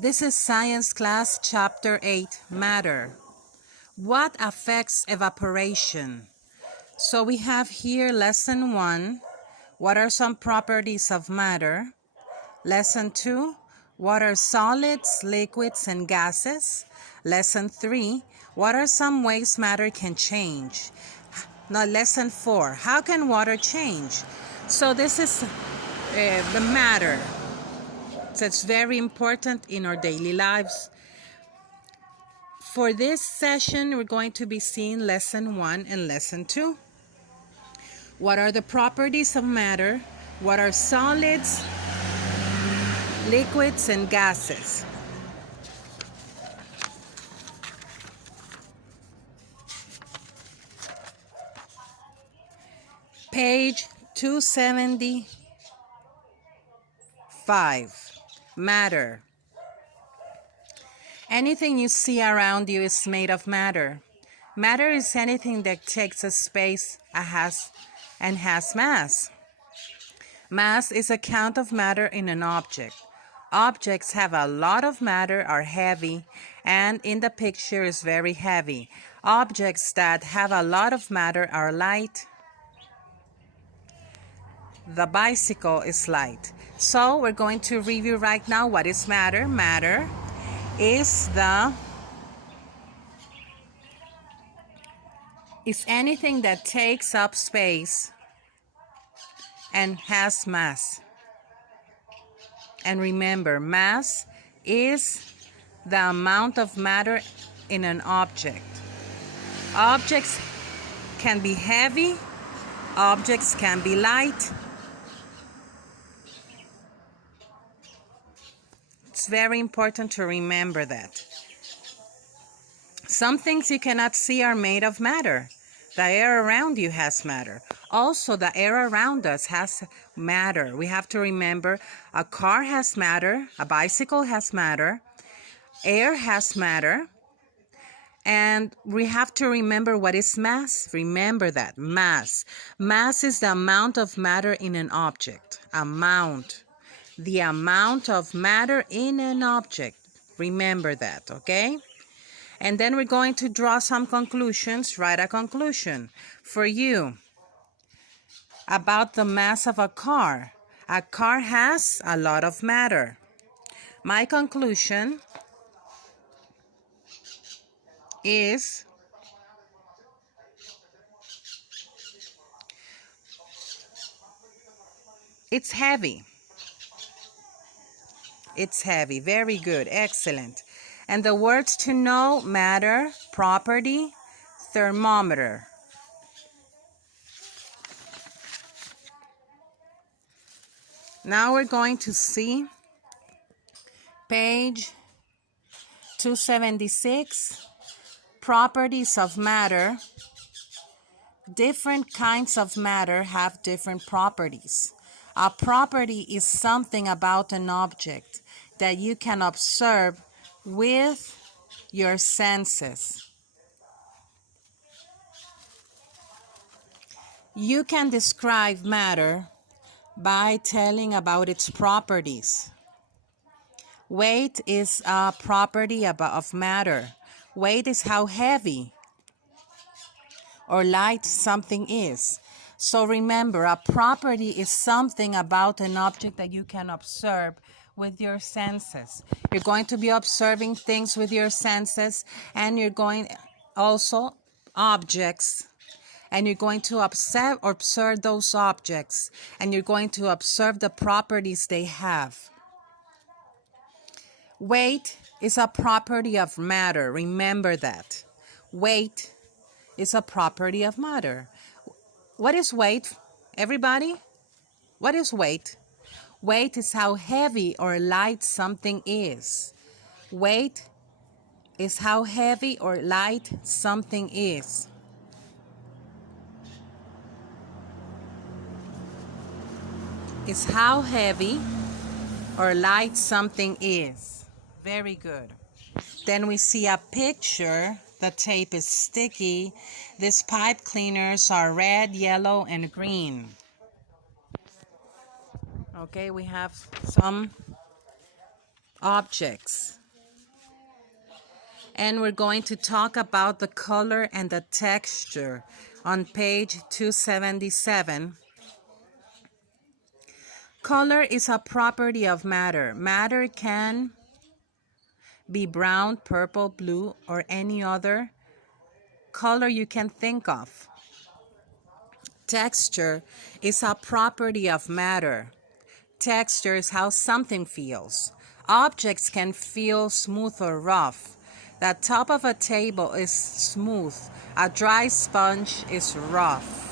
This is Science Class, Chapter 8, Matter. What affects evaporation? So we have here Lesson 1, what are some properties of matter? Lesson 2, what are solids, liquids, and gases? Lesson 3, what are some ways matter can change? Now, Lesson 4, how can water change? So this is the matter. So it's very important in our daily lives. For this session, we're going to be seeing Lesson 1 and Lesson 2. What are the properties of matter? What are solids, liquids, and gases? Page 275. Matter. Anything you see around you is made of matter. Matter is anything that takes a space and has mass. Mass is a count of matter in an object. Objects have a lot of matter, are heavy, and in the picture is very heavy. Objects that have a lot of matter are light. The bicycle is light. So we're going to review right now what is matter. Matter is anything that takes up space and has mass. And remember, mass is the amount of matter in an object. Objects can be heavy, objects can be light. It's very important to remember that. Some things you cannot see are made of matter. The air around you has matter. Also, the air around us has matter. We have to remember a car has matter, a bicycle has matter, air has matter, and we have to remember what is mass. Remember that, mass. Mass is the amount of matter in an object. Amount. The amount of matter in an object. Remember that, okay? And then we're going to draw some conclusions. Write a conclusion for you about the mass of a car. A car has a lot of matter. My conclusion is it's heavy. It's heavy. Very good. Excellent. And the words to know: matter, property, thermometer. Now we're going to see page 276, properties of matter. Different kinds of matter have different properties. A property is something about an object that you can observe with your senses. You can describe matter by telling about its properties. Weight is a property of matter. Weight is how heavy or light something is. So remember, a property is something about an object that you can observe with your senses. You're going to be observing things with your senses, and you're going also objects, and you're going to observe those objects, and you're going to observe the properties they have. Weight is a property of matter. Remember that. Weight is a property of matter. What is weight, everybody? What is weight? Weight is how heavy or light something is. Weight is how heavy or light something is. Is how heavy or light something is. Very good. Then we see a picture. The tape is sticky. These pipe cleaners are red, yellow, and green. Okay, we have some objects. And we're going to talk about the color and the texture on page 277. Color is a property of matter. Matter can be brown, purple, blue, or any other color you can think of. Texture is a property of matter. Texture is how something feels. Objects can feel smooth or rough. The top of a table is smooth. A dry sponge is rough.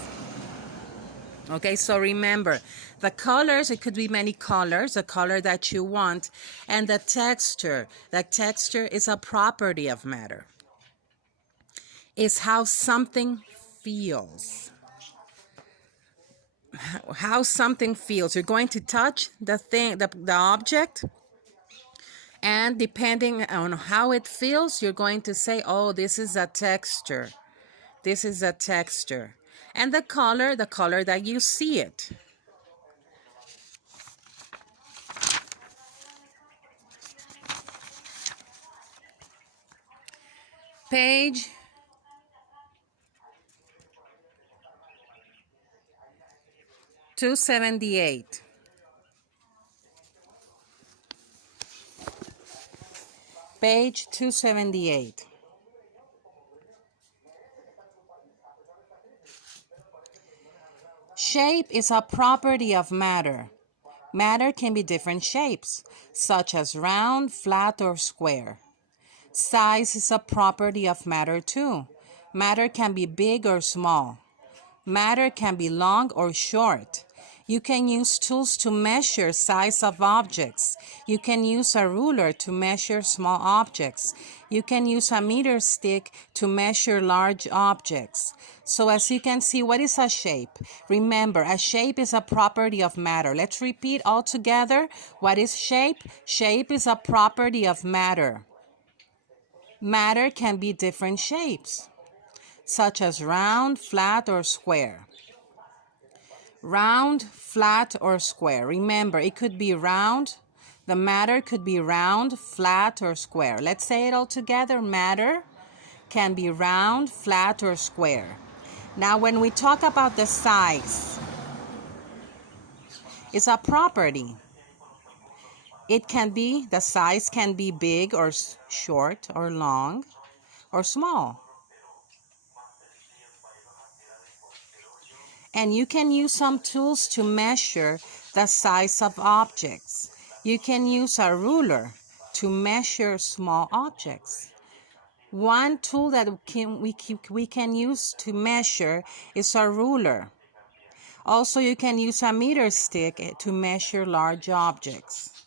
Okay, so remember, the colors, it could be many colors, the color that you want, and the texture. The texture is a property of matter. It's how something feels. How something feels. You're going to touch the thing, the object, and depending on how it feels, you're going to say, oh, this is a texture. This is a texture. And the color that you see it. Page 278. Page 278. Shape is a property of matter. Matter can be different shapes, such as round, flat, or square. Size is a property of matter too. Matter can be big or small. Matter can be long or short. You can use tools to measure size of objects. You can use a ruler to measure small objects. You can use a meter stick to measure large objects. So as you can see, what is a shape? Remember, a shape is a property of matter. Let's repeat all together. What is shape? Shape is a property of matter. Matter can be different shapes, such as round, flat, or square. Round, flat, or square. Remember, it could be round. The matter could be round, flat, or square. Let's say it all together. Matter can be round, flat, or square. Now, when we talk about the size, it's a property. The size can be big or short or long or small. And you can use some tools to measure the size of objects. You can use a ruler to measure small objects. One tool that we can use to measure is a ruler. Also, you can use a meter stick to measure large objects.